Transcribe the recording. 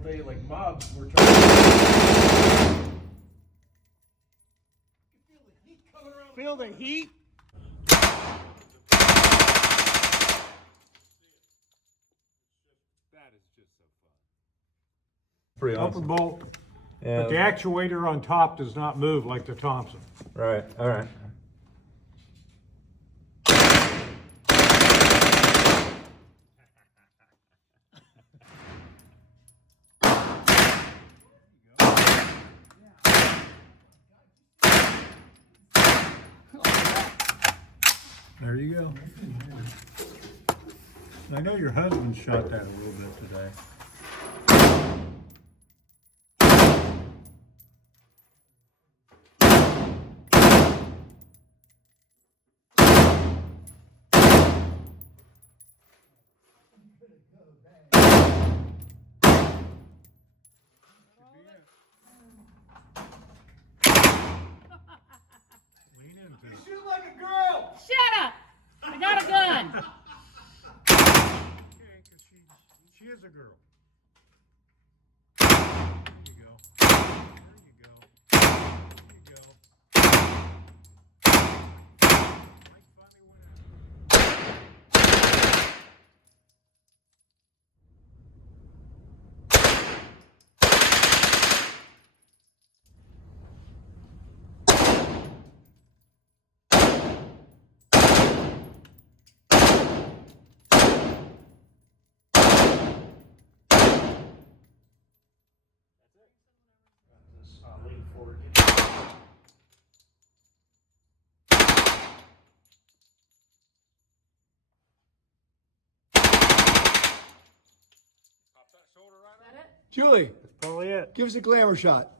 I tell you, like mobs were trying to... Feel the heat? That is just so fun. Pretty Open awesome. bolt, Yeah. but the actuator on top does not move like the Thompson. Right. All right. There you go. I know your husband shot that a little bit today. Lean into it. Shoot like a girl! Shut up! I got a gun. Okay, 'cause she is a girl. There you go. There you go. There you go. Mike finally went out. Lean forward. Pop that shoulder right Is that it? Julie, That's probably it. give us a glamour shot.